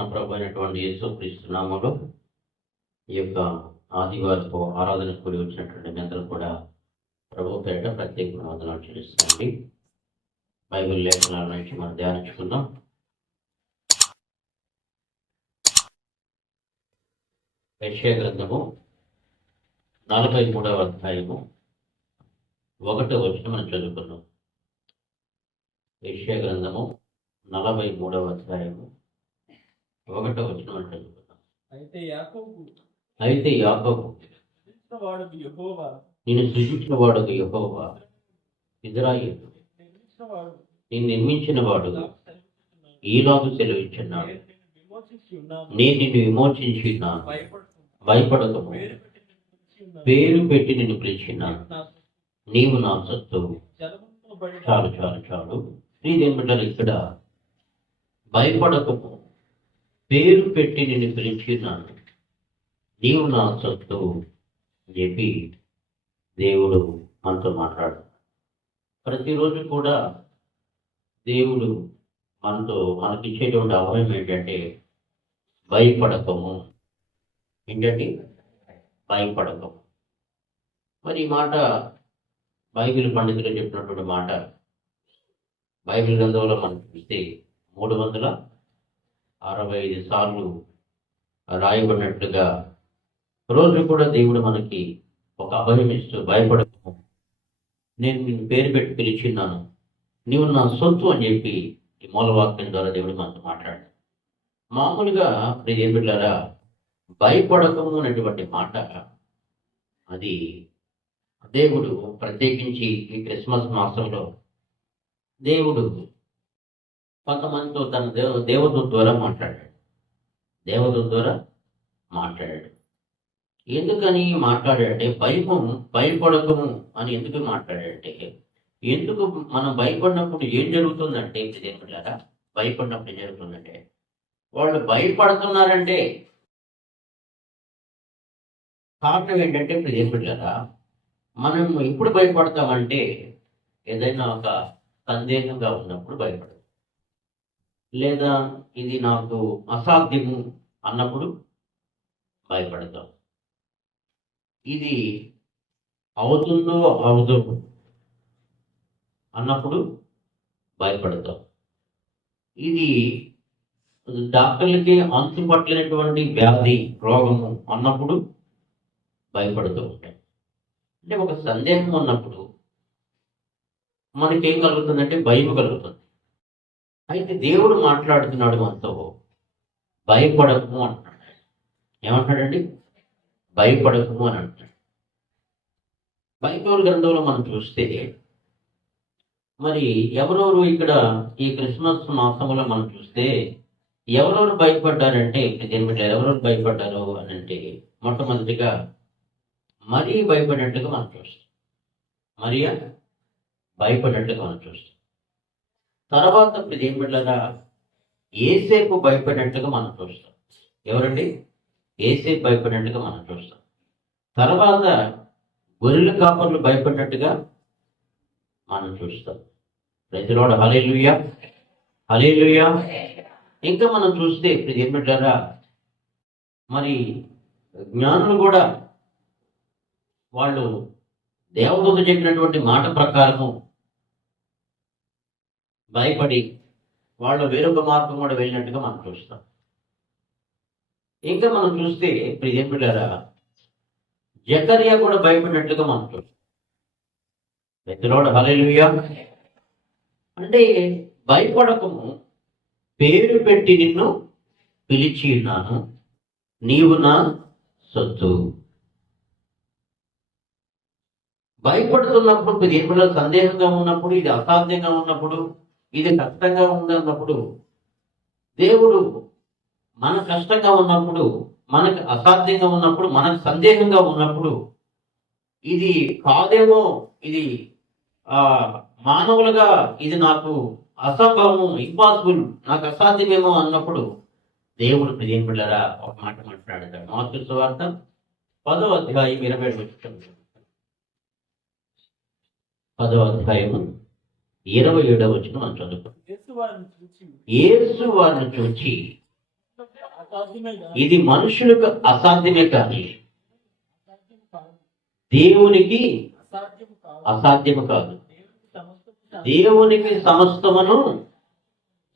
మన ప్రభు అయినటువంటి యేసుక్రీస్తు నామములో ఈ యొక్క ఆదివారపు ఆరాధన కూడి వచ్చినటువంటి మీ అందరూ కూడా ప్రభు పేరిట ప్రత్యేక వందనాలు చెల్లిస్తామండి. బైబిల్ లేఖనాల నుంచి మనం ధ్యానించుకుందాం. యెషయా గ్రంథము 43వ అధ్యాయము 1వ వచనం మనం చదువుకున్నాం. యెషయా గ్రంథము 43వ అధ్యాయము 1వ వచనం మనం చదువుకున్నాం. అయితే యాకోబు నిన్ను సృజించిన వాడు యెహోవా, ఇశ్రాయేలు నిన్ను నిర్మించిన వాడు ఈలాగు సెలవిచ్చున్నాడు, నేను నిన్ను విమోచించి ఉన్నాను, భయపడకము, పేరు పెట్టి నిన్ను పిలిచినాను, నీవు నా సొత్తు. చాలు చాలు చాలు. శ్రీదేవి బిడ్డలు, ఇక్కడ భయపడకము, పేరు పెట్టి నిన్ను పిలిచినాను, నీవు నా సొత్తు అని చెప్పి దేవుడు మనతో మాట్లాడు. ప్రతిరోజు కూడా దేవుడు మనకిచ్చేటువంటి అభయం ఏంటంటే భయపడకము. ఏంటంటే భయపడకము. మరి ఈ మాట బైబిల్ పండితులు చెప్పినటువంటి మాట బైబిల్ గ్రంథంలో మనం చూస్తే 365 సార్లు రాయబడినట్లుగా రోజు కూడా దేవుడు మనకి ఒక అభయం ఇస్తూ భయపడకము, నేను నిన్ను పేరు పెట్టి పిలిచిన్నాను, నీవు నా సొత్తు అని చెప్పి ఈ మూలవాక్యం ద్వారా దేవుడు మనతో మాట్లాడాడు. మామూలుగా ఏం బిడ్డారా, భయపడకము అనేటువంటి మాట అది దేవుడు ప్రత్యేకించి ఈ క్రిస్మస్ మాసంలో దేవుడు కొంతమందితో తన దేవదూత ద్వారా మాట్లాడాడు. ఎందుకని మాట్లాడాడంటే భయపడకము అని ఎందుకు మాట్లాడాడంటే, ఎందుకు మనం భయపడినప్పుడు ఏం జరుగుతుందంటే, దేవుళ్ళారా, భయపడినప్పుడు ఏం జరుగుతుందంటే, వాళ్ళు భయపడుతున్నారంటే కారణం ఏంటంటే, దేవుళ్ళారా, మనం ఎప్పుడు భయపడతామంటే ఏదైనా ఒక సందేహంగా ఉన్నప్పుడు భయపడతాం, లేదా ఇది నాకు అసాధ్యము అన్నప్పుడు భయపడతాం, ఇది అవుతుందో అవదో అన్నప్పుడు భయపడతాం, ఇది డాక్టర్లకి అంతుపట్టలేనటువంటి వ్యాధి రోగము అన్నప్పుడు భయపడుతూ ఉంటాం. అంటే ఒక సందేహం ఉన్నప్పుడు మనకేం కలుగుతుందంటే భయం కలుగుతుంది. అయితే దేవుడు మాట్లాడుతున్నాడు మనతో, భయపడకము అంటున్నాడు. ఏమంటున్నాడండి? భయపడకము అని అంటున్నాడు. బైబిల్ గ్రంథంలో మనం చూస్తే మరి ఎవరెవరు ఇక్కడ ఈ క్రిస్మస్ మాసంలో మనం చూస్తే ఎవరెవరు భయపడ్డారంటే, ఎవరెవరు భయపడ్డారు అని అంటే, మొట్టమొదటిగా మరీ భయపడినట్టుగా మనం చూస్తాం. మరియా భయపడినట్టుగా మనం చూస్తాం. తర్వాత ఏం బిడ్డలారా, ఏసేపు భయపడినట్టుగా మనం చూస్తాం. ఎవరండి? ఏసేపు భయపడినట్టుగా మనం చూస్తాం. తర్వాత గొర్రెల కాపర్లు భయపడినట్టుగా మనం చూస్తాం. ప్రైజ్ లార్డ్, హల్లెలూయా, హల్లెలూయా. ఇంకా మనం చూస్తే ఏం బిడ్డలారా, మరి జ్ఞానులు కూడా వాళ్ళు దేవదూత చెప్పినటువంటి మాట ప్రకారము భయపడి వాళ్ళు వేరొక మార్గం కూడా వెళ్ళినట్టుగా మనం చూస్తాం. ఇంకా మనం చూస్తే ఏం బిడ్డారా, జకర్యా కూడా భయపడినట్లుగా మనం చూస్తాం. ప్రైజ్ లార్డ్, హల్లెలూయా. అంటే భయపడకము, పేరు పెట్టి నిన్ను పిలిచి ఉన్నాను, నీవు నా సొత్తు. భయపడుతున్నప్పుడు దేవుళ్ళ సందేహంగా ఉన్నప్పుడు, ఇది అసాధ్యంగా ఉన్నప్పుడు, ఇది కష్టంగా ఉందన్నప్పుడు, దేవుడు మన కష్టంగా ఉన్నప్పుడు, మనకు అసాధ్యంగా ఉన్నప్పుడు, మనకు సందేహంగా ఉన్నప్పుడు, ఇది కాదేమో, ఇది మానవులుగా ఇది నాకు అసంభవము, ఇంపాసిబుల్, నాకు అసాధ్యమేమో అన్నప్పుడు దేవుడు ఏం బిడ్డలారా ఒక మాట మాట్లాడతాడు. మార్కు సువార్త 10వ అధ్యాయం 27వ వచనం. 10వ అధ్యాయము 27వ వచనం మనం చదువుతాం. యేసు వారిని చూచి ఇది మనుషులకు అసాధ్యమే కానీ దేవునికి అసాధ్యము కాదు. దేవునికి సమస్తమును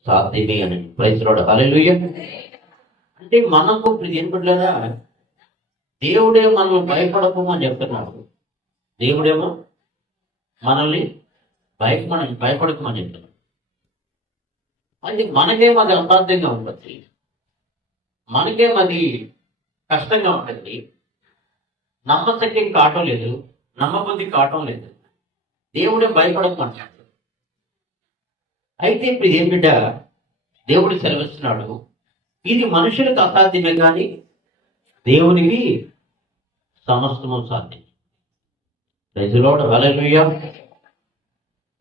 సాధ్యమే అని ప్రైజ్ లార్డ్ హల్లెలూయా. అంటే మనకు ఏం పడలేదా, దేవుడే మనల్ని భయపడకమని చెప్తున్నాడు. దేవుడేమో మనల్ని భయపడకమని చెప్తున్నాడు. అది మనకేమో అది అసాధ్యంగా ఉంటుంది, మనకేమో అది కష్టంగా ఉంటుంది, నమ్మశక్యం కావటం లేదు, నమ్మబుద్ధి కావటం లేదు. దేవుడే భయపడకమంటాడు. అయితే ఇప్పుడు ఏమిట దేవుడు సెలవిస్తున్నాడు, ఇది మనుషులకు అసాధ్యమే కానీ దేవునికి సమస్తము సాధ్యం. ప్రైజ్ లార్డ్ హల్లెలూయా.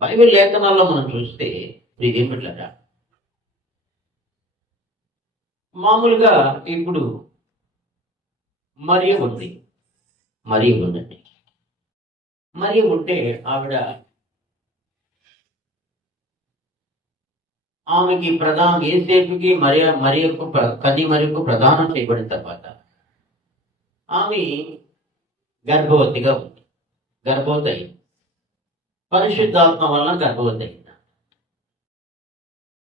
బైబిల్ లేఖనాల్లో మనం చూస్తే ఇది ఏమిట్లట, మామూలుగా ఇప్పుడు మరియ ఉందండి. మరియ ఉంటే ఆమెకి ఏసేపుకి మరియకు మరియకు ప్రదానం చేయబడిన తర్వాత ఆమె గర్భవతిగా ఉంది. గర్భవతి అయింది, పరిశుద్ధాత్మ వలన గర్భవతి అయింది.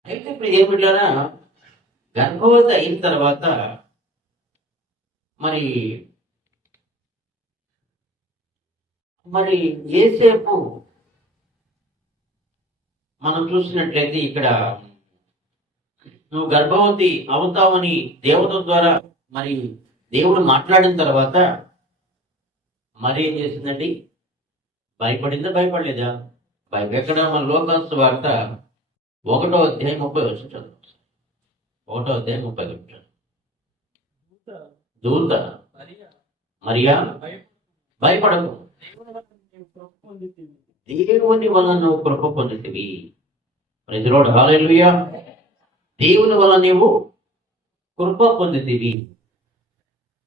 అయితే ఇప్పుడు ఏమిటారా, గర్భవతి అయిన తర్వాత మరి ఏసేపు మనం చూసినట్లయితే ఇక్కడ నువ్వు గర్భవతి అవుతావని దేవత ద్వారా మరి దేవుడు మాట్లాడిన తర్వాత మరి ఏం చేసిందండి, భయపడిందా భయపడలేదా? ఎక్కడ మన లోకాసు వార్త 1వ అధ్యాయం 30 వచ్చింటారు. 1వ అధ్యాయం 30 వచ్చింటారు. దూత మరియా భయపడకు, దేవుని వలన నువ్వు కృప పొందితివి. ప్రైజ్ లార్డ్ హల్లెలూయా. దేవుని వలన నీవు కృప పొందితివి.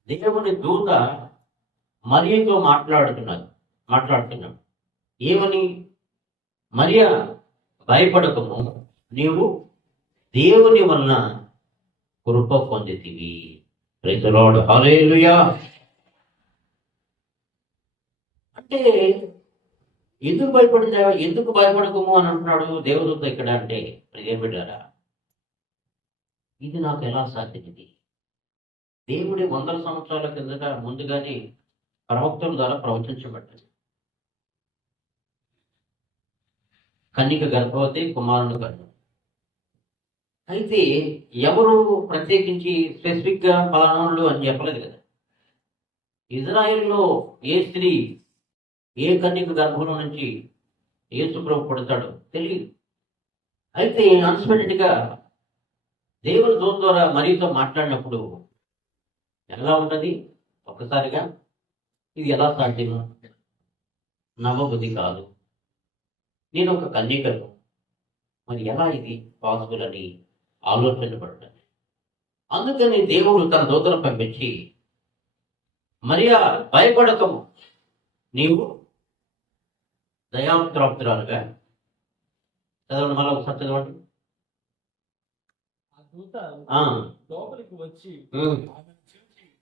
దేవుని దూత మరియతో మాట్లాడుతున్నాడు. ఏమని? మరియా భయపడకము, నీవు దేవుని వలన కృప పొందితివి. ప్రైజ్ లార్డ్ హల్లెలూయా. అంటే ఎందుకు భయపడకము అని అంటున్నాడు దేవుడు ఇక్కడ అంటే, ఏం పెట్టారా, ఇది నాకు ఎలా సాధ్యం? ఇది దేవుడి 100 సంవత్సరాల కిందట ముందుగానే ప్రవక్తల ద్వారా ప్రవచించబడ్డది. కన్యక గర్భవతి, కుమారుడు కన్ను. అయితే ఎవరు ప్రత్యేకించి స్పెసిఫిక్ గా ఫలానాళ్ళు అని చెప్పలేదు కదా. ఇజ్రాయెల్లో ఏ స్త్రీ ఏ కన్యక గర్భంలో నుంచి యేసు ప్రభు పుడతాడో తెలియదు. అయితే అన్ఎక్స్పెక్టెడ్ గా దేవుని దూత ద్వారా మరియతో మాట్లాడినప్పుడు ఎలా ఉన్నది, ఒక్కసారిగా ఇది ఎలా సాధ్యము, నమ్మబుద్ధి కాదు, నేను ఒక కన్యకను, మరి ఎలా ఇది పాసిబుల్ అని ఆలోచన పడ్డాను. అందుకని దేవుడు తన దూతను పంపించి, మరియా భయపడకము, నీవు దయాప్రాప్తురాలుగా, చదవండి మళ్ళీ ఒకసారి చదవండి.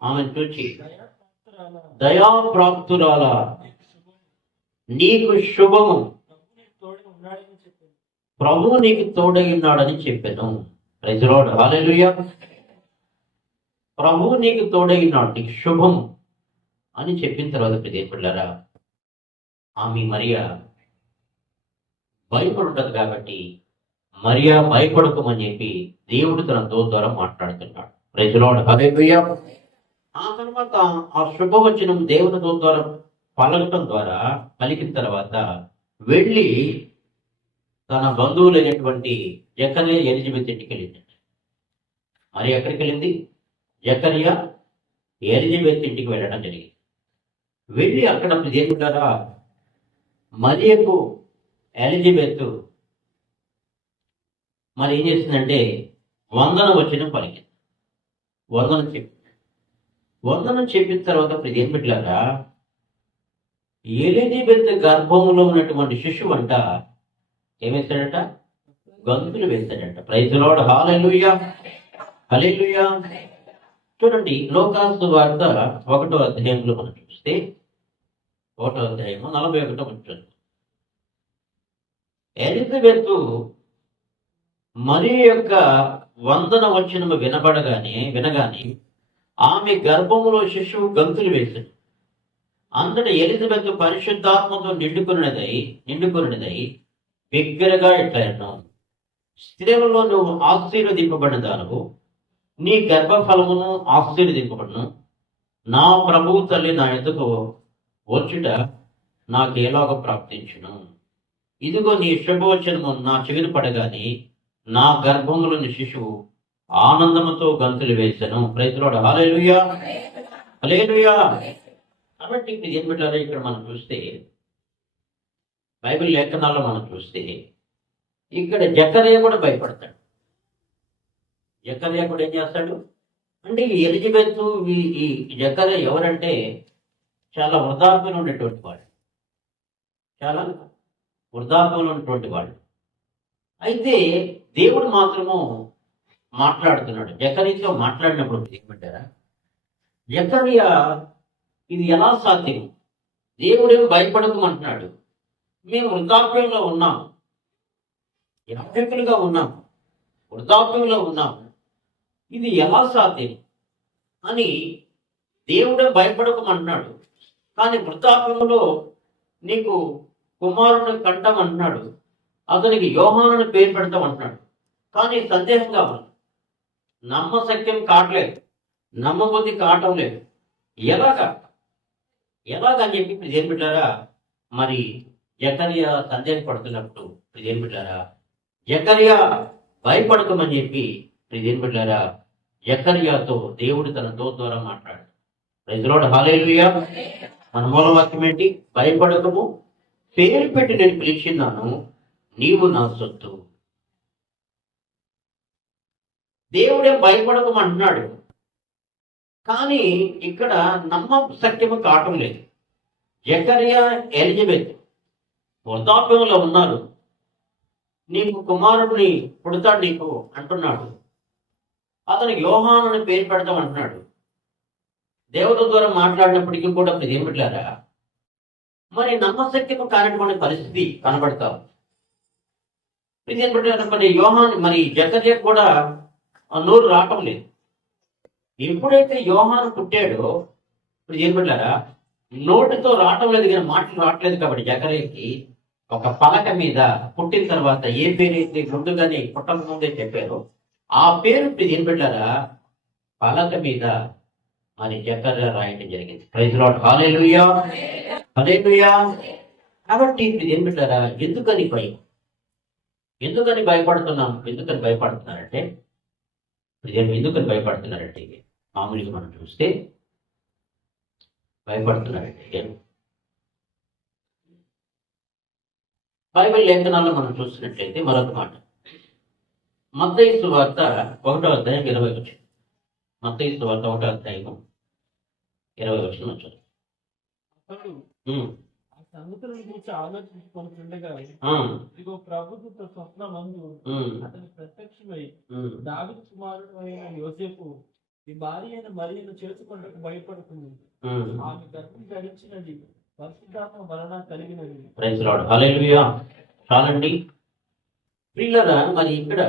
ఆమెను చూచి దయాప్రాప్తురాల, నీకు శుభము, ప్రభువు నీకు తోడై ఉన్నాడని చెప్పాను. ప్రైజ్ లార్డ్ హల్లెలూయా. ప్రభువు నీకు తోడై ఉన్నాడు, నీకు శుభము అని చెప్పిన తర్వాత ప్రియపుల్లారా, ఆమె మరియా భయపడుతుంది. కాబట్టి మరియా భయపడకమని చెప్పి దేవుడు తన దూత ద్వారా మాట్లాడుతున్నాడు. ప్రైజ్ లార్డ్ హల్లెలూయా. ఆ తర్వాత ఆ శుభవచనం దేవుని దూత ద్వారా పలికిన తర్వాత వెళ్ళి తన బంధువులైనటువంటి జకర్యా, ఎలిజబెత్ ఇంటికి వెళ్ళింది. మరి ఎక్కడికి వెళ్ళింది? జకర్యా, ఎలిజబెత్ ఇంటికి వెళ్ళడం జరిగింది. వెళ్ళి అక్కడ దేవుడారా మరియకు ఎలిజబెత్ మరి ఏం చేసిందంటే వందన వచనం పలికింది. వందనం చెప్పిన తర్వాత ఏం పెట్టారా, ఎలిజబెత్ గర్భంలో ఉన్నటువంటి శిశువు అంట ఏమేస్తాడట, గంతులు వేస్తాడట. ప్రైజ్ లార్డ్ హల్లెలూయా. హల్లెలూయా. చూడండి, లోకాసు వార్త 1వ అధ్యాయంలో మనం చూస్తే 1వ అధ్యాయము 41వ వచనం. ఎలిజబెత్ మరియ యొక్క వందన వచనము వినగానే ఆమె గర్భములో శిశువు గంతులు వేసింది. అంతటా ఎలిజబెత్ పరిశుద్ధాత్మతో నిండుకొనిదై బిగ్గరగా ఇట్లా, స్త్రీలలో నువ్వు ఆశీర్వదింపబడిన దానవు, నీ గర్భఫలమును ఆశీర్వదింపబడును. నా ప్రభువు తల్లి నా ఎదుకు వచ్చుట నాకేలాగో ప్రాప్తించును. ఇదిగో నీ శుభవచనము నా చెవిని పడగాని నా గర్భములోని శిశువు ఆనందముతో గంతులు వేశాను. ప్రైజ్లార్డ్. హల్లెలూయా, హల్లెలూయా. కాబట్టి ఇప్పుడు ఏం పెట్టారో ఇక్కడ మనం చూస్తే, బైబిల్ లేఖనాల్లో మనం చూస్తే ఇక్కడ జకర్యా కూడా భయపడతాడు. జకర్యా కూడా ఏం చేస్తాడు అంటే, ఈ ఎలిజబెత్ ఈ జకర్యా ఎవరంటే చాలా వృద్ధాప్యంలో ఉండేటువంటి వాడు, చాలా వృద్ధాప్యంలో ఉన్నటువంటి వాడు. అయితే దేవుడు మాత్రము మాట్లాడుతున్నాడు. జకర్యాతో మాట్లాడినప్పుడు ఏమంటారా, జకర్యా ఇది ఎలా సాధ్యం? దేవుడేమో భయపడకమంటున్నాడు, మేము వృద్ధాప్యంలో ఉన్నాము, యాత్రికులుగా ఉన్నాము, వృద్ధాప్యంలో ఉన్నాము, ఇది ఎలా సాధ్యం అని దేవుడే భయపడకమంటున్నాడు. కానీ వృద్ధాప్యంలో నీకు కుమారుని కంటామంటున్నాడు, అతనికి యోహానుని పేరు పెడతామంటున్నాడు. కానీ సందేహంగా ఉంది, నమ్మశక్యం కావట్లేదు, నమ్మబుద్ధి కావటం లేదు. ఎలాగని చెప్పి ఇప్పుడు ఏం పెట్టారా, మరి జకర్యా సందేహపడుతున్నప్పుడు ఇప్పుడు ఏం పెట్టారా, జకర్యా భయపడకమని చెప్పి ఇప్పుడు ఏం పెట్టారా, జకర్యాతో దేవుడు తన దూత ద్వారా మాట్లాడు. Praise lord. హల్లెలూయా. మన మూలవాక్యం ఏంటి? భయపడకము, పేరు పెట్టి నేను పిలిచిన్నాను, నీవు నా సొత్తు. దేవుడే భయపడకమంటున్నాడు, కానీ ఇక్కడ నమ్మశక్యము కావటం లేదు. జకర్యా, ఎలిజబెత్ వృద్ధాప్యంలో ఉన్నారు, నీకు కుమారుడిని పుడతాడు నీకు అంటున్నాడు, అతనికి యోహానుని పేరు పెడతాం అంటున్నాడు. దేవుడి ద్వారా మాట్లాడినప్పటికీ కూడా ఇప్పుడు ఏం పెట్టారా, మరి నమ్మశక్యము కానటువంటి పరిస్థితి కనబడతావు. ఇది ఏం పెట్టారు, మరి యోహాన్ మరి జకర్యా కూడా నోరు రావటం లేదు. ఎప్పుడైతే యోహాను పుట్టాడో ఇప్పుడు ఏం పెట్టారా, నోటితో రావటం లేదు, కానీ మాటలు రావట్లేదు. కాబట్టి జకర్యాకి ఒక పలక మీద పుట్టిన తర్వాత ఏ పేరైతే ముందుగానే పుట్టక ముందే చెప్పారో ఆ పేరు ఇప్పుడు ఏం పెట్టారా, పలక మీద మరి జకర్యా రాయటం జరిగింది. Praise lord. హల్లెలూయా, హల్లెలూయా. కాబట్టి ఇప్పుడు ఏం పెట్టారా, ఎందుకని భయం, ఎందుకని భయపడుతున్నాం, ఎందుకని భయపడుతున్నారంటే ఎందుకని భయపడుతున్నారంటే మామూలుగా మనం చూస్తే భయపడుతున్నారంటే బైబిల్ లేఖనాల్లో మనం చూసినట్లయితే మరొక మాట, మత్తయి సువార్త 1వ అధ్యాయం 20 వచనం. మత్తయి సువార్త 1వ అధ్యాయం 20 వచనం వచ్చారు. సంగతులను గురించి ఆలోచించుకుంటుండగా ఇదిగో ప్రభుత్వ స్వప్నమందు అతని ప్రత్యక్షమై, దావీదు కుమారుడు అయిన యోసేపు ఈ భార్య అయిన మరియను చేసుకొనుటకు భయపడుతుంది, ఆమె గర్భం ధరించినది పరిశుద్ధాత్మ వలన కలిగినది. Praise lord. హల్లెలూయా. చాలండి పిల్లరా, మరి ఇక్కడ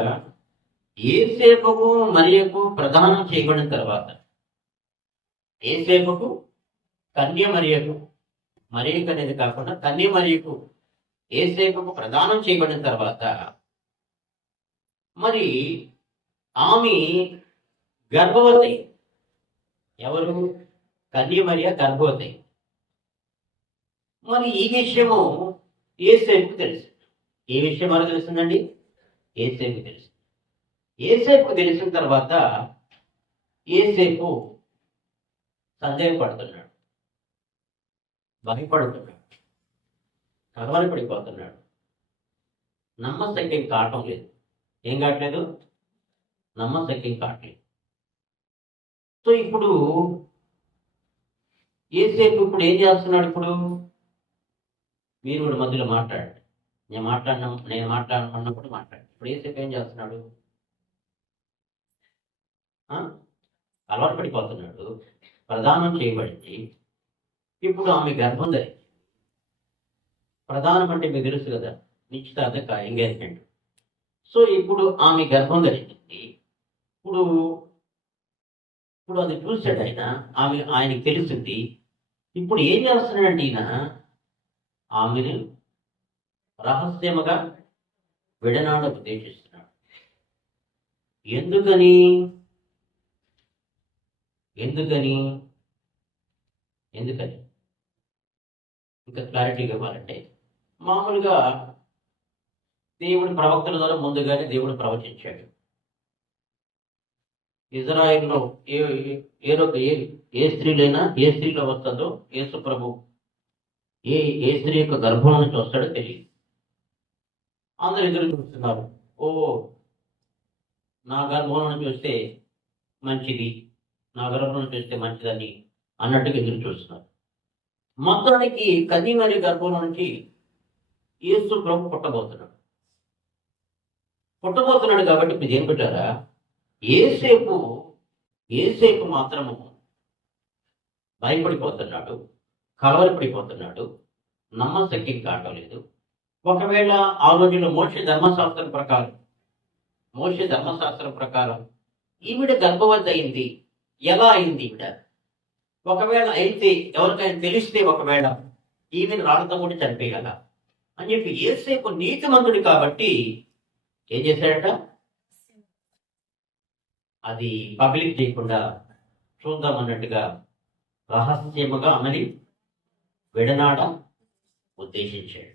యోసేపుకు మరియకు ప్రదానం చేయబడిన తర్వాత, యోసేపుకు కన్య మరియకు, మరియకు అనేది కాకుండా కన్య మరియకు యోసేపుకు ప్రదానం చేయబడిన తర్వాత మరి ఆమె గర్భవతి. ఎవరు? కన్య మరియ గర్భవతి. మరి ఈ విషయము యోసేపుకు తెలుసు. ఏ విషయం మనకు తెలుస్తుందండి? యోసేపుకు తెలుసు. యోసేపుకు తెలిసిన తర్వాత యోసేపు సందేహపడుతున్నాడు, భయపడుతున్నాడు, కలవరపడిపోతున్నాడు, నమ్మశక్యం కావటం లేదు. ఏం కావట్లేదు? నమ్మశక్యం కావట్లేదు. సో ఇప్పుడు యోసేపు ఇప్పుడు ఏం చేస్తున్నాడు? ఇప్పుడు మీరు కూడా మధ్యలో మాట్లాడండి. నేను మాట్లాడినప్పుడు మాట్లాడు. ఇప్పుడు యోసేపు ఏం చేస్తున్నాడు? ఆ? అలవాటు పడిపోతున్నాడు. ప్రదానం చేయబడింది. ఇప్పుడు ఆమె గర్భం ధరించింది. ప్రధానం అంటే మీకు తెలుసు కదా, నిశ్చితార్థ ఎంగేజ్మెంట్. సో ఇప్పుడు ఆమె గర్భం ధరించింది. ఇప్పుడు ఇప్పుడు అది చూశాడు ఆయన, ఆయనకి తెలిసింది. ఇప్పుడు ఏం చేస్తున్నాడంటే ఈయన ఆమెను రహస్యముగా విడనాడ ఉద్దేశిస్తున్నాడు. ఎందుకని ఎందుకని ఎందుకని ఇంకా క్లారిటీగా ఇవ్వాలంటే, మామూలుగా దేవుడి ప్రవక్తల ద్వారా ముందుగానే దేవుడు ప్రవచించాడు. ఇజ్రాయిల్లో ఏ స్త్రీలైనా ఏ స్త్రీలో వస్తుందో యేసు ప్రభు ఏ స్త్రీ యొక్క గర్భం నుంచి వస్తాడో తెలియదు. అందరు ఎదురు చూస్తున్నారు. ఓ, నా గర్భం నుంచి వస్తే మంచిది, నా గర్భం నుంచి వస్తే మంచిదని అన్నట్టుగా ఎదురు చూస్తున్నారు. మొత్తానికి కన్యమరి గర్భం నుంచి యేసు ప్రభు పుట్టబోతున్నాడు కాబట్టి మీరు ఏం పెట్టారా, ఏసేపు మాత్రము భయపడిపోతున్నాడు, కలవరపడిపోతున్నాడు, నమ్మశక్యం కావటం లేదు. ఒకవేళ ఆ రోజుల్లో మోషే ధర్మశాస్త్రం ప్రకారం ఈవిడ గర్భవతి అయింది. ఎలా అయింది ఈవిడ? ఒకవేళ అయితే ఎవరికైనా తెలిస్తే ఒకవేళ ఈమెను రాళ్ళతో కూడా చంపేయాల అని చెప్పి యేసేపు నీతిమంతుడు కాబట్టి ఏం చేశాడట, అది పబ్లిక్ చేయకుండా చూద్దాం అన్నట్టుగా రహస్యముగా ఆమెని విడనాడ ఉద్దేశించాడు.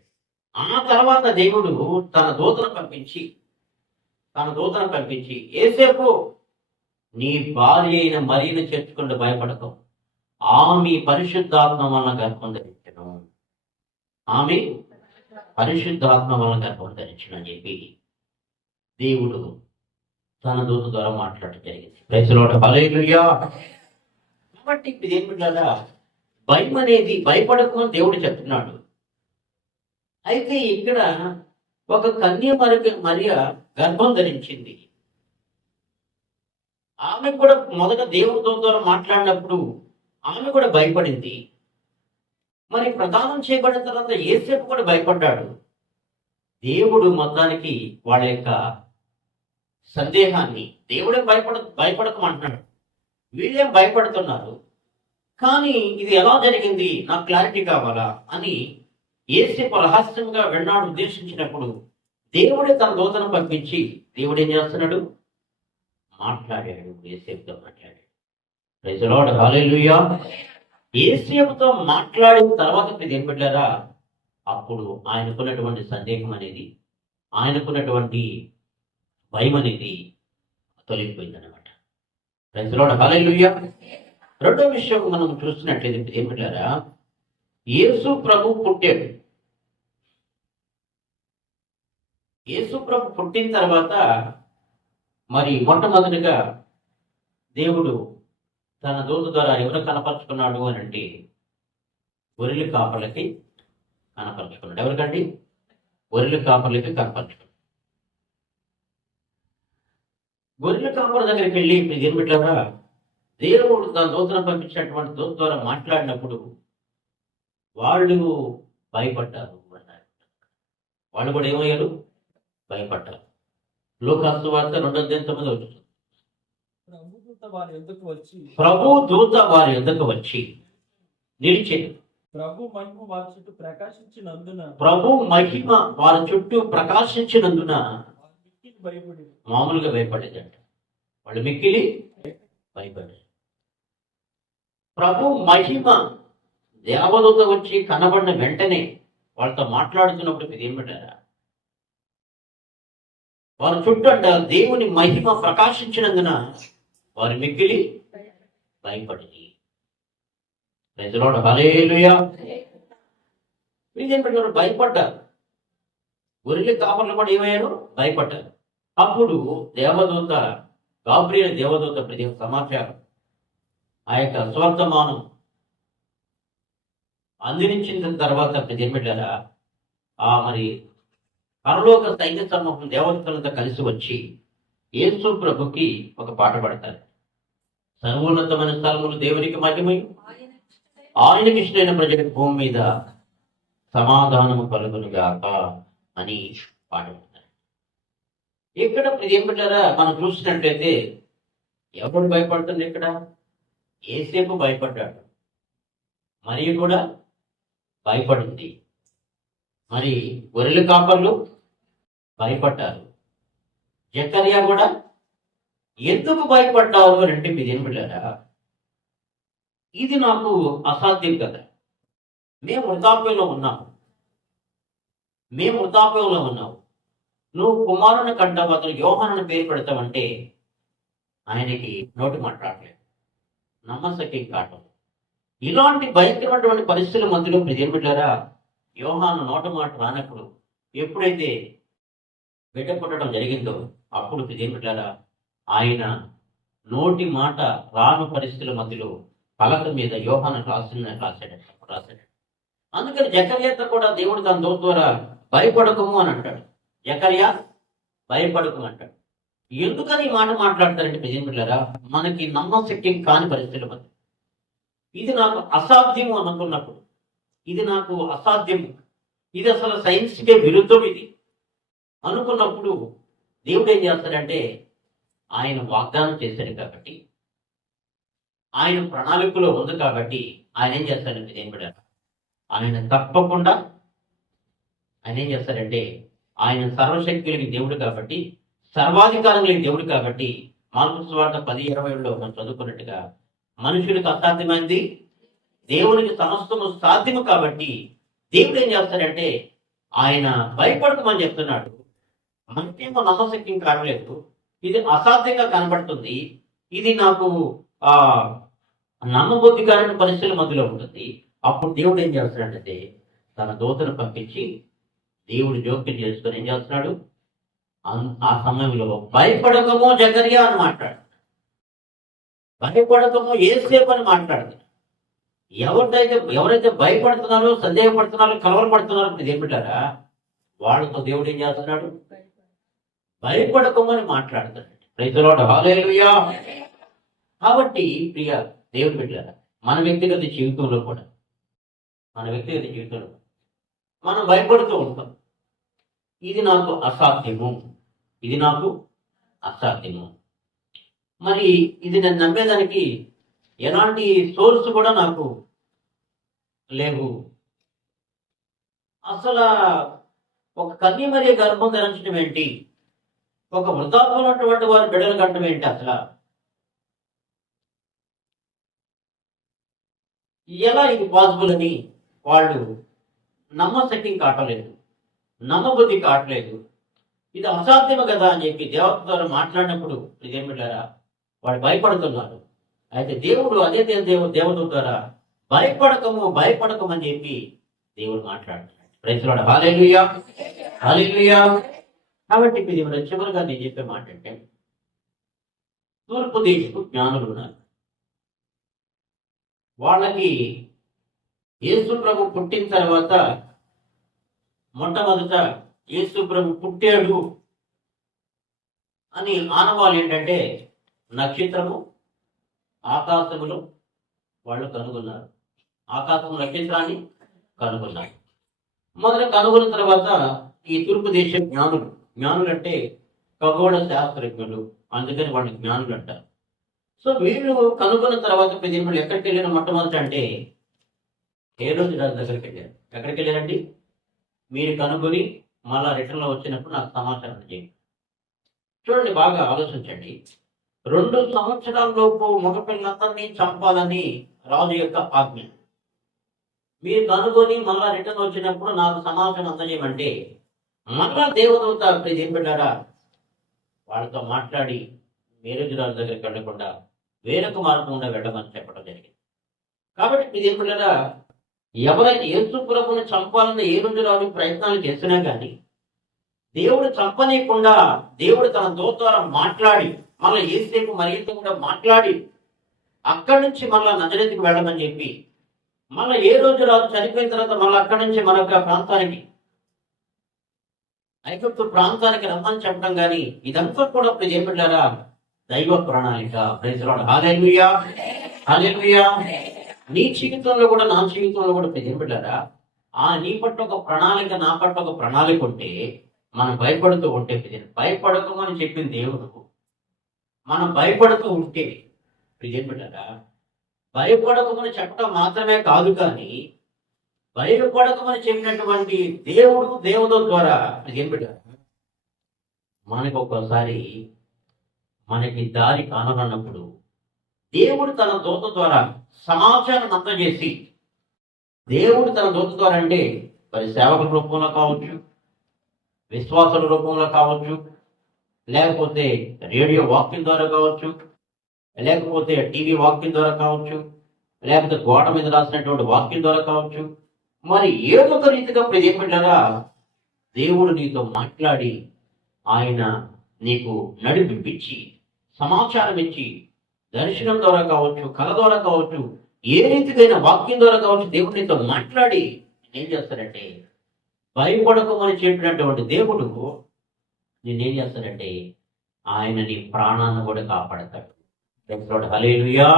ఆ తర్వాత దేవుడు తన దూతను పంపించి యేసేపు, నీ భార్య అయిన మరియను చేర్చుకుంటూ భయపడకు, ఆమె పరిశుద్ధాత్మ వలన గర్భం ధరించను అని చెప్పి దేవుడు తన దూత ద్వారా మాట్లాడటం జరిగింది. ప్రైజ్ ది లార్డ్, హల్లెలూయా. కాబట్టి ఇప్పుడు ఏం బిడ్డలారా, భయం అనేది భయపడకు అని దేవుడు చెప్తున్నాడు. అయితే ఇక్కడ ఒక కన్య మరియ గర్భం ధరించింది. ఆమె కూడా మొదట దేవుడితో ద్వారా మాట్లాడినప్పుడు ఆమె కూడా భయపడింది. మరి ప్రదానం చేయబడిన తర్వాత యేసేపు కూడా భయపడ్డాడు. దేవుడు మొత్తానికి వాళ్ళ యొక్క సందేహాన్ని దేవుడే భయపడకమంటున్నాడు, వీళ్ళేం భయపడుతున్నారు. కానీ ఇది ఎలా జరిగింది, నాకు క్లారిటీ కావాలా అని యేసేపు రహస్యంగా వెళ్ళాడు ఉద్దేశించినప్పుడు దేవుడే తన దూతను పంపించి దేవుడు ఏం చేస్తున్నాడు, మాట్లాడాడు. యేసేపుతో మాట్లాడాడు. ప్రైజ్ ది లార్డ్, హల్లెలూయా. యేసేపుతో మాట్లాడిన తర్వాత ఏం పెట్టారా, అప్పుడు ఆయనకున్నటువంటి సందేహం అనేది, ఆయనకున్నటువంటి భయం అనేది తొలగిపోయింది అనమాట. ప్రైజ్ ది లార్డ్, హల్లెలూయా. రెండో విషయం మనం చూస్తున్నట్లయితే ఏం పెట్టారా, యేసు ప్రభు పుట్టాడు. యేసు ప్రభు పుట్టిన తర్వాత మరి మొట్టమొదటిగా దేవుడు తన దూత ద్వారా ఎవరు కనపరుచుకున్నాడు అని అంటే, గొర్రెల కాపర్లకి కనపరుచుకున్నాడు. ఎవరికండి? గొర్రెల కాపర్లకి కనపరుచుకున్నాడు. గొర్రెల కాపర్ దగ్గరికి వెళ్ళి ఏం పెట్టారా, దేవుడు తన దూతను పంపించినటువంటి దూత ద్వారా మాట్లాడినప్పుడు వాళ్ళు భయపడ్డారు అన్నారు. వాళ్ళు కూడా ఏమయ్యారు, భయపడ్డారు. లూకా సువార్త 2:9 వచ్చింది. ప్రభు దూత వారి యొద్దకు వచ్చి నిలిచెను. ప్రభు మహిమ వారి చుట్టూ ప్రకాశించినందున మామూలుగా భయపడేదంట, వాళ్ళు మిక్కిలి భయపడారు. ప్రభు మహిమ దేవదూత వచ్చి కనబడిన వెంటనే వాళ్ళతో మాట్లాడుతున్నప్పుడు మీరు ఏం పెట్టారా, వారి చుట్టూ అంట దేవుని మహిమ ప్రకాశించినందున వారు మిక్కిలి భయపడి. ప్రైజ్ ది లార్డ్, హల్లెలూయా. మీరేం పెట్టారు, భయపడ్డారు. గొర్రెల కాపర్లు కూడా ఏమయ్యారు, భయపడ్డారు. అప్పుడు దేవదూత గాబ్రియల్ దేవదూత ప్రతి సమాచారం, ఆ యొక్క స్వర్తమానం అందించిన తర్వాత ఏం పెట్టారా, మరి పరలోక సైన్య సమూహం దేవతలతో కలిసి వచ్చి యేసు ప్రభుకి ఒక పాట పాడతారు. సర్వోన్నతమైన స్థలములు దేవునికి మహిమయు, ఆయనకి ఇష్టమైన ప్రజలకు భూమి మీద సమాధానము కలుగునుగాక అని పాడుతున్నారు. ఇక్కడ ప్రియమిటారా మనం చూసినట్లయితే ఎవరు భయపడుతుంది? ఇక్కడ ఏసేపు భయపడ్డాడు, మరియు కూడా భయపడింది. మరి గొర్రెల కాపర్లు భయపడ్డారు. జకర్యా కూడా ఎందుకు భయపడ్డారు అని అంటే ప్రియమిటారా, ఇది నాకు అసాధ్యం కదా. మేము వృద్ధాప్యంలో ఉన్నాము, నువ్వు కుమారుని కంటావు, అతను యోహాను పేరు పెడతావంటే ఆయనకి నోటి మాట్లాడలేదు, నమ్మశక్యం కావటం. ఇలాంటి భయంకరమైనటువంటి పరిస్థితుల మధ్యలో ప్రియమిటారా, యోహాను నోట మాట రానప్పుడు, ఎప్పుడైతే బిడ్డ పుట్టడం జరిగిందో అప్పుడు ప్రియమిటారా, ఆయన నోటి మాట రాను పరిస్థితుల మధ్యలో పలక మీద యోహాను రాశాడు. అందుకని జకర్యాతో కూడా దేవుడు తన దూత ద్వారా భయపడకము అని అంటాడు. జకర్యా భయపడకము అంటాడు. ఎందుకని ఈ మాట మాట్లాడతారంటే ప్రియమిటారా, మనకి నమ్మశక్యం కాని పరిస్థితుల మధ్య ఇది నాకు అసాధ్యము అని అనుకున్నప్పుడు, ఇది నాకు అసాధ్యము, ఇది అసలు సైన్స్కే విరుద్ధం ఇది అనుకున్నప్పుడు దేవుడు ఏం చేస్తాడంటే, ఆయన వాగ్దానం చేశాడు కాబట్టి, ఆయన ప్రణాళికలో ఉంది కాబట్టి ఆయన ఏం చేస్తాడంటే దేవుడు ఆయన తప్పకుండా ఆయన ఏం చేస్తాడంటే, ఆయన సర్వశక్తులకి దేవుడు కాబట్టి, సర్వాధికారులకి దేవుడు కాబట్టి, మార్కు సువార్త 10:20లో మనం చదువుకున్నట్టుగా మనుషులకు అసాధ్యమైంది దేవునికి సమస్తము సాధ్యము కాబట్టి దేవుడు ఏం చేస్తాడంటే ఆయన భయపడకమని చెప్తున్నాడు. మనకేమో నమ్మశక్యం కావలేదు, ఇది అసాధ్యంగా కనబడుతుంది, ఇది నాకు నమ్మబుద్ధి కాని పరిస్థితుల మధ్యలో ఉంటుంది. అప్పుడు దేవుడు ఏం చేస్తాడంటే తన దూతను పంపించి దేవుడు జోక్యం చేసుకొని ఏం చేస్తున్నాడు, ఆ సమయంలో భయపడకమో జకర్యా అని మాట్లాడు, భయపడకమో ఏసేపు అని మాట్లాడదు. ఎవరైతే భయపడుతున్నారో, సందేహపడుతున్నారో, కలవరపడుతున్నారో ఇప్పుడు ఏమిటారా, వాళ్ళతో దేవుడు ఏం చేస్తున్నాడు, భయపడకమని మాట్లాడతాడు. ప్రైజ్ ది లార్డ్, హల్లెలూయా. కాబట్టి ప్రియ దేవుడు బిడ్డలారా, మన వ్యక్తిగత జీవితంలో మనం భయపడుతూ ఉంటాం. ఇది నాకు అసాధ్యము, మరి ఇది నేను నమ్మేదానికి ఎలాంటి సోర్స్ కూడా నాకు లేవు. అసలు ఒక కన్య మరి గర్భం ధరించడం ఏంటి, ఒక వృద్ధాప్యం ఉన్నటువంటి వారి బిడ్డలు కట్టడం ఏంటి, అసలు ఎలా ఇది పాసిబుల్ అని వాళ్ళు నమ్మశక్యం కావట్లేదు, నమ్మబుద్ధి కావట్లేదు. ఇది అసాధ్యము కదా అని చెప్పి దేవత ద్వారా మాట్లాడినప్పుడు ఇదేమిటారా వాడు భయపడుతున్నారు. అయితే దేవుడు అదే దేవత ద్వారా భయపడకము అని చెప్పి దేవుడు మాట్లాడుతున్నాడు. ప్రైజ్ ది లార్డ్, హల్లెలూయా, హల్లెలూయా. కాబట్టి ఇది చివరిగా నేను చెప్పే మాట అంటే, తూర్పు దేశపు జ్ఞానులు ఉన్నారు. వాళ్ళకి యేసు ప్రభు పుట్టిన తర్వాత మొట్టమొదట యేసు ప్రభు పుట్టాడు అని ఆనవాళ్ళు ఏంటంటే నక్షత్రము, ఆకాశములు వాళ్ళు కనుగొన్నారు. ఆకాశము నక్షత్రాన్ని కనుగొన్నారు. మొదట కనుగొన్న తర్వాత ఈ తూర్పు దేశ జ్ఞానులు అంటే ఖగోళ శాస్త్రజ్ఞులు, అందుకని వాళ్ళని జ్ఞానులు అంటారు. సో వీళ్ళు కనుగొన్న తర్వాత ప్రజలు ఎక్కడికి వెళ్ళిన మొట్టమొదట అంటే హేరోదు రాజు దగ్గరికి వెళ్ళారు. ఎక్కడికి వెళ్ళారండి, మీరు కనుగొని మళ్ళా రిటర్న్లో వచ్చినప్పుడు నాకు సమాచారం చేయండి. చూడండి, బాగా ఆలోచించండి. 2 సంవత్సరాలలోపు మగపిల్లలందరినీ చంపాలని రాజు యొక్క ఆజ్ఞ. మీరు కనుగొని మళ్ళా రిటర్న్ వచ్చినప్పుడు నాకు సమాచారం అందజేయమంటే మళ్ళా దేవదూత ఏం పెట్టారా, వాళ్ళతో మాట్లాడి హేరోదు రాజు దగ్గరికి వెళ్ళకుండా వేరొక మార్గం గుండా వెళ్ళమని చెప్పడం జరిగింది. కాబట్టి ఇది ఏం పెట్టారా, ఎవరైతే యేసు ప్రభువుని చంపాలని హేరోదు రాజు ప్రయత్నాలు చేసినా కానీ దేవుడు చంపనీయకుండా దేవుడు తన దూత ద్వారా మాట్లాడి మళ్ళీ యేసేపు మరియతో కూడా మాట్లాడి అక్కడి నుంచి మళ్ళా నజరేతుకు వెళ్ళమని చెప్పి మళ్ళీ హేరోదు రాజు చనిపోయిన తర్వాత మళ్ళీ అక్కడి నుంచి మరొక ప్రాంతానికి, ఐగుప్తు ప్రాంతానికి రమ్మని చెప్పడం కానీ ఇదంతా కూడా ఇప్పుడు ఏం పెట్టారా దైవ ప్రణాళిక. Praise the lord. హల్లెలూయా, హల్లెలూయా. నీ జీవితంలో కూడా నా జీవితంలో కూడా ప్రజలారా నీ పట్ల ఒక ప్రణాళిక, నా పట్ల ఒక ప్రణాళిక ఉంటే మనం భయపడుతూ ఉంటే భయపడకమని చెప్పింది దేవుడు. మనం భయపడుతూ ఉంటే ప్రజలారా భయపడకమని చెప్పడం మాత్రమే కాదు, కానీ భయపడకమని చెప్పినటువంటి దేవుడు దేవుడు ద్వారా మనకు ఒక్కోసారి మనకి దారి కానన్నప్పుడు దేవుడు తన దూత ద్వారా సమాచారం అందజేసి, దేవుడు తన దూత ద్వారా అంటే మరి సేవకుల రూపంలో కావచ్చు, విశ్వాసుల రూపంలో కావచ్చు, లేకపోతే రేడియో వాక్యం ద్వారా కావచ్చు, లేకపోతే టీవీ వాక్యం ద్వారా కావచ్చు, లేకపోతే గోడ మీద రాసినటువంటి వాక్యం ద్వారా కావచ్చు, మరి ఏదో ఒక రీతిగా ప్రజెంట్గా దేవుడు నీతో మాట్లాడి ఆయన నీకు నడిపించి సమాచారం ఇచ్చి, దర్శనం ద్వారా కావచ్చు, కళ ద్వారా కావచ్చు, ఏ రీతికైనా వాక్యం ద్వారా కావచ్చు, దేవుడు నీతో మాట్లాడి ఏం చేస్తాడంటే భయపడకమని చెప్పినటువంటి దేవుడు నేనేం చేస్తాడంటే ఆయన నీ ప్రాణాన్ని కూడా కాపాడతాడు. హల్లెలూయా,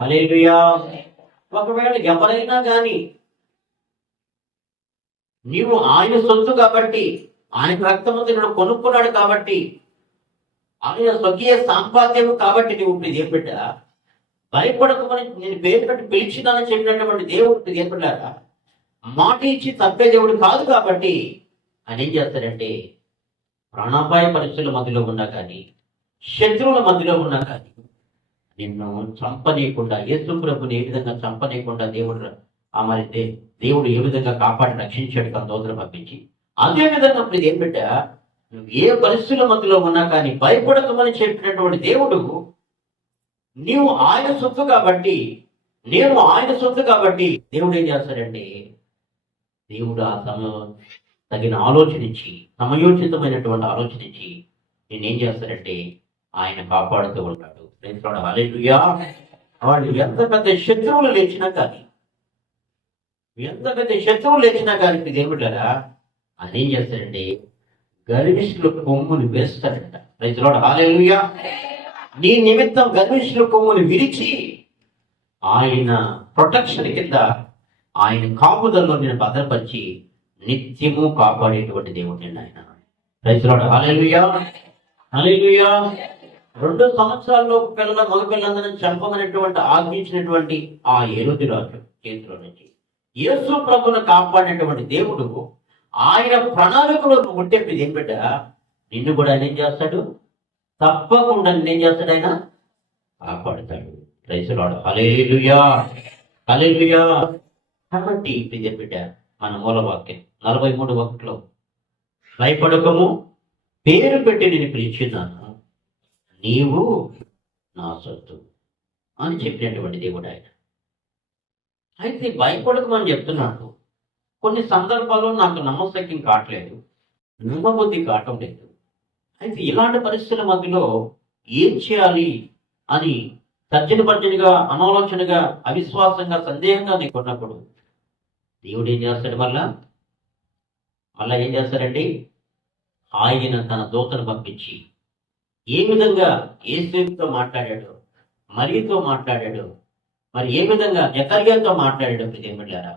హల్లెలూయా. ఒకవేళ ఎవరైనా కానీ నీవు ఆయన సొత్తు కాబట్టి, ఆయన రక్తము నిన్ను కొనుక్కున్నాడు కాబట్టి, ఆయన స్వకీయ సాంపాద్యము కాబట్టి నువ్వు ఇప్పుడు ఏర్పడ్డ భయపడకమని నేను పేరు పెట్టి పిలిచినానని చెప్పినటువంటి దేవుడు ఏర్పడ్డారా మాట ఇచ్చి తప్పే దేవుడు కాదు కాబట్టి ఆయన ఏం చేస్తాడంటే ప్రాణాపాయ పరిస్థితుల మధ్యలో ఉన్నా కానీ, శత్రువుల మధ్యలో ఉన్నా కానీ నిన్ను చంపనీయకుండా, యేసు ప్రభుని ఏ విధంగా చంపనీయకుండా దేవుడు ఏ విధంగా కాపాడి రక్షించాడు తన దూతను పంపించి, అదే విధంగా ఇప్పుడు ఏం పెట్టా నువ్వు ఏ పరిస్థితుల మధ్యలో ఉన్నా కానీ భయపడకమని చెప్పినటువంటి దేవుడు నీవు ఆయన సొత్తు కాబట్టి, నేను ఆయన సొత్తు కాబట్టి దేవుడు ఏం చేస్తాడంటే దేవుడు ఆ సమయం తగిన ఆలోచన ఇచ్చి, సమయోచితమైనటువంటి ఆలోచన ఇచ్చి నేనేం చేస్తాడంటే ఆయన కాపాడుతూ ఉంటాడు. హల్లెలూయా. వాళ్ళు ఎంత పెద్ద శత్రువులు లేచినా కానీ, దేవుడారా ఆయన ఏం చేస్తాడంటే గర్విష్ఠుల కొమ్ములు వేస్తాడంట. Praise the lord. హల్లెలూయా. నీ నిమిత్తం గర్విష్ఠుల కొమ్ములు విరిచి ఆయన ప్రొటెక్షన్ కింద, ఆయన కాపుదల్లో నేను భద్రపరిచి నిత్యము కాపాడేటువంటి దేవుడు ఆయన. Praise the lord. హల్లెలూయా, హల్లెలూయా. 2 సంవత్సరాల్లో మగ పిల్లలందరినీ చంపమనేటువంటి ఆజ్ఞించినటువంటి ఆ ఏలుది రాజు చేతిలో నుంచి యేసు ప్రభువును కాపాడినటువంటి దేవుడు ఆయన ప్రణాళికలో నువ్వు ఉంటే ఏం బిడ్డ నిన్ను కూడా ఆయన ఏం చేస్తాడు, తప్పకుండా ఏం చేస్తాడు, ఆయన కాపాడుతాడు. Praise the lord. హల్లెలూయా, హల్లెలూయా. కాబట్టి బిడ్డ మన మూలవాక్యం 43:1 భయపడకము, పేరు పెట్టి నేను పిలిచున్నాను, నీవు నా సొత్తు అని చెప్పినటువంటి దేవుడు ఆయన. అయితే భయపడకమని చెప్తున్నాడు. కొన్ని సందర్భాల్లో నాకు నమ్మశక్యం కావట్లేదు, నమ్మబుద్ధి కావటం లేదు. అయితే ఇలాంటి పరిస్థితుల మధ్యలో ఏం చేయాలి అని తర్జనభర్జనగా, అనాలోచనగా, అవిశ్వాసంగా, సందేహంగా నీకున్నప్పుడు దేవుడు ఏం చేస్తాడు, మళ్ళా ఏం చేస్తాడండి, ఆయన తన దూతను పంపించి ఏ విధంగా యేసుతో మాట్లాడాడు, మరియతో మాట్లాడాడు, మరి ఏ విధంగా జకర్యాతో మాట్లాడాడు ప్రియమిళ్ళారా,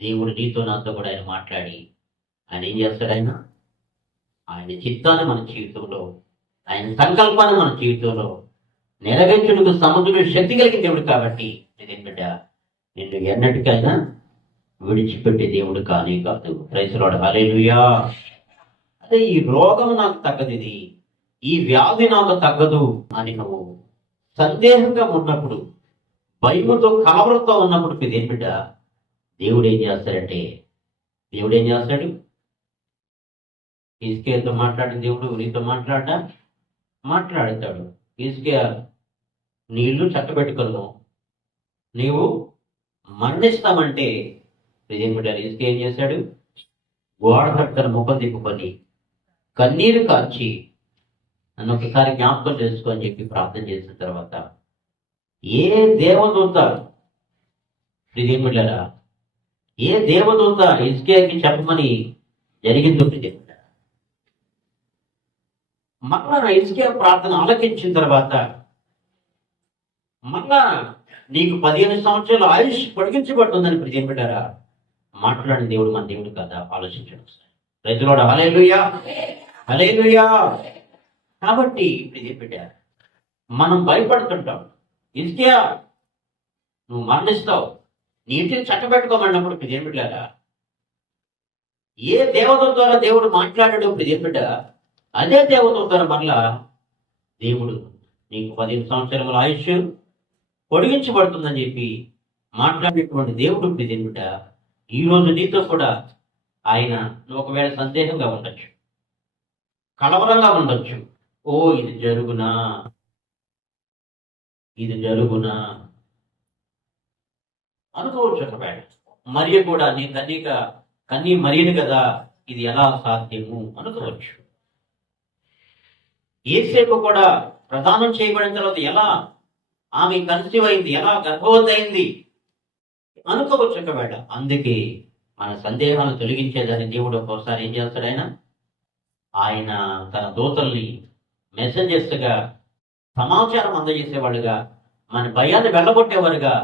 దేవుడు నీతో నాతో కూడా ఆయన మాట్లాడి ఆయన ఏం చేస్తాడు, ఆయన చిత్తాన్ని మన జీవితంలో, ఆయన సంకల్పాన్ని మన జీవితంలో నెరవేర్చుటకు సముద్రుడు శక్తి కలిగిన దేవుడు కాబట్టి బిడ్డ నిన్ను ఎన్నటికైనా విడిచిపెట్టే దేవుడు కానీ కాదు. Praise the lord. హల్లెలూయా. అదే ఈ రోగం నాకు తగ్గదు, ఈ వ్యాధి నాకు తగ్గదు అని నువ్వు సందేహంగా ఉన్నప్పుడు, భయముతో కలవరంతో ఉన్నప్పుడు బిడ్డ దేవుడు ఏం చేస్తాడంటే హిజ్కియాతో మాట్లాడిన దేవుడు నీతో మాట్లాడతాడు. హిజ్కియా నీ ఇల్లు చక్కబెట్టుకున్నావు, నీవు మరణిస్తామంటే హిజ్కియా ఏం చేశాడు, గోడ కట్టుకొని ముఖం తిప్పుకొని కన్నీరు కాచి నన్ను ఒకసారి జ్ఞాపకం చేసుకొని చెప్పి ప్రార్థన చేసిన తర్వాత ఏ దేవదూత హిజ్కియాకి చెప్పమని జరిగిందో మళ్ళా హిజ్కియా ప్రార్థన ఆలకించిన తర్వాత మళ్ళా నీకు 15 సంవత్సరాల ఆయుష్ పొడిగించబడుతుందని ప్రియం పెట్టారా మాట్లాడిన దేవుడు మన దేవుడు కదా ఆలోచించడం. రైతులోడ హల్లెలూయా, హల్లెలూయా. కాబట్టి ప్రియం పెట్టారు, మనం భయపడుతుంటాం. హిజ్కియా నువ్వు మరణిస్తావు, నీ ఇంటిని చక్కబెట్టుకోమన్నప్పుడు ప్రియం పెట్టారా ఏ దేవత ద్వారా దేవుడు మాట్లాడాడు ప్రియం బిడ్డ, అదే దేవత ద్వారా మళ్ళా దేవుడు నీకు 15 సంవత్సరముల ఆయుష్ పొడిగించబడుతుందని చెప్పి మాట్లాడేటువంటి దేవుడు ప్రియం బిడ్డ ఈ రోజు నీతో కూడా ఆయన నువ్వు ఒకవేళ సందేహంగా ఉండొచ్చు, కలవరంగా ఉండొచ్చు. ఓ ఇది జరుగునా, ఇది జరుగునా అనుకోవచ్చు. ఒకవేళ మరియ కూడా నీ కన్నీ మరియను కదా, ఇది ఎలా సాధ్యము అనుకోవచ్చు. యేసేపు కూడా ప్రదానం చేయబడిన తర్వాత ఎలా ఆమె కన్సీవ్ అయింది, ఎలా గర్భవతి అయింది అనుకోవచ్చు. ఒకవేళ అందుకే మన సందేహాలను తొలగించేదాన్ని దేవుడు ఒక్కోసారి ఏం చేస్తాడు, ఆయన తన దూతల్ని మెసేజెస్గా సమాచారం అందజేసేవాడుగా, మన భయాన్ని వెళ్ళగొట్టేవారుగా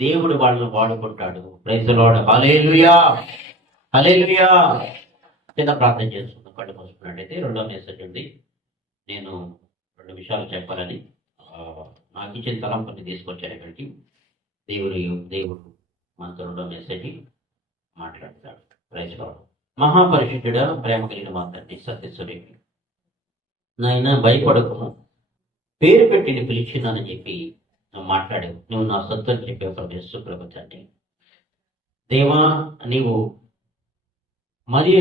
దేవుడు వాళ్ళని వాడుకుంటాడు. ప్రైజ్ ది లార్డ్, హల్లెలూయా, హల్లెలూయా. చిన్న ప్రార్థన చేస్తున్నాం, కళ్ళు మూసుకున్నట్టయితే. రెండో మెసేజ్ ఉంది, నేను 2 విషయాలు చెప్పాలని నాకు ఇచ్చిన తలంపుని తీసుకొచ్చాను ఇక్కడికి. దేవుడు మనతో రెండో మెసేజ్ మాట్లాడతాడు. Praise the lord. మహాపరిశుద్ధుడా, ప్రేమ కలిగిన మా తండ్రి సత్యస్వరూపి, నాయన భయపడకము, పేరు పెట్టి పిలిచినానని చెప్పి నువ్వు మాట్లాడావు. నువ్వు నా సత్యం చెప్పే ప్రవేశ ప్రభు తండ్రి. దేవా, నీవు మరి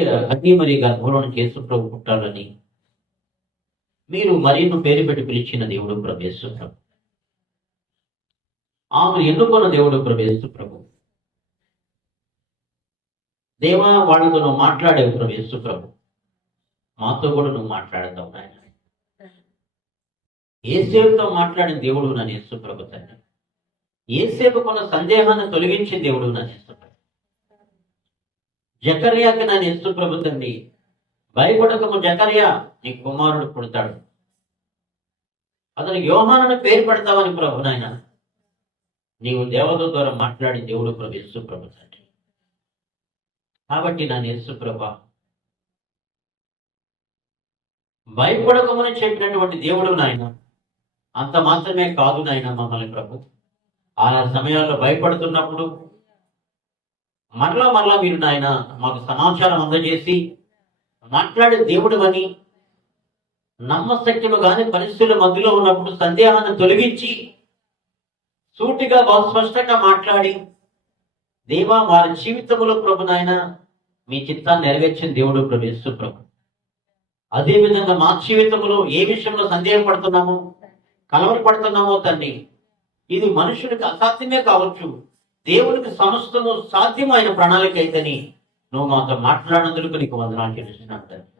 గర్భంలోని యేసు ప్రభు పుట్టాలని మీరు మరియను పేరు పెట్టి పిలిచిన దేవుడు ప్రవేశ ప్రభు. ఆమె ఎన్నుకున్న దేవుడు ప్రవేశ ప్రభు. దేవా, వాళ్ళతో నువ్వు మాట్లాడేవు ప్రవేశ ప్రభు. మాతో కూడా నువ్వు మాట్లాడతావు నాయన. యేసేపుతో మాట్లాడిన దేవుడు నా యేసు ప్రభు తండ్రి. యేసేపుకున్న సందేహాన్ని తొలగించిన దేవుడు నా యేసు ప్రభు. జకర్యాకి నా యేసు ప్రభు తండ్రి, భయపడకము జకర్యా, నీ కుమారుడు పుడతాడు, అతనికి యోహానని పేరు పెడతావని ప్రభు నాయన నీవు దేవత ద్వారా మాట్లాడి దేవుడు ప్రభు యేసు ప్రభు తండ్రి. కాబట్టి నా యేసు ప్రభు, భయపడకమని చెప్పినటువంటి దేవుడు నాయన, అంత మాత్రమే కాదు నాయన మమ్మల్ని ప్రభు, ఆ సమయాల్లో భయపడుతున్నప్పుడు మరలా మీరు నాయన మాకు సమాచారం అందజేసి మాట్లాడే దేవుడు అని నమ్మశక్తులు కానీ పరిస్థితుల మధ్యలో ఉన్నప్పుడు సందేహాన్ని తొలగించి సూటిగా బాగా స్పష్టంగా మాట్లాడి దేవా వారి జీవితంలో ప్రభు నాయన మీ చిత్తాన్ని నెరవేర్చిన దేవుడు ప్రభు యేసు ప్రభు. అదేవిధంగా మా జీవితంలో ఏ విషయంలో సందేహపడుతున్నామో, కలవరపడుతున్నామో తండ్రి, ఇది మనుషునికి అసాధ్యమే కావచ్చు, దేవునికి సమస్తము సాధ్యమైన ప్రణాళిక అయితేని నువ్వు మాతో మాట్లాడినందుకు నీకు వందనాలు చెల్లిస్తున్నాను తండ్రి.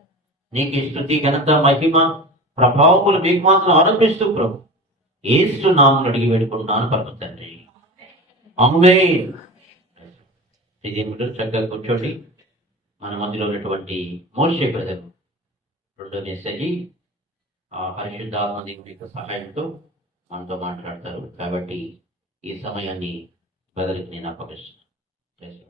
నీకు స్తుతి, ఘనత, మహిమ, ప్రభావములు మీకు మాత్రం ఆరోపిస్తూ ప్రభు యేసు నామమున అడిగి వేడుకుంటున్నాను పరమ తండ్రి, ఆమేన్. ఇది చక్కగా కూర్చోండి. మన మధ్యలో ఉన్నటువంటి మోషే బ్రదర్ రెండో మెసేజ్ పరిశుద్ధాత్మ దేవుని యొక్క సహాయంతో మనతో మాట్లాడతారు. కాబట్టి ఈ సమయాన్ని బ్రదర్కి నేను అప్పగిస్తున్నాను.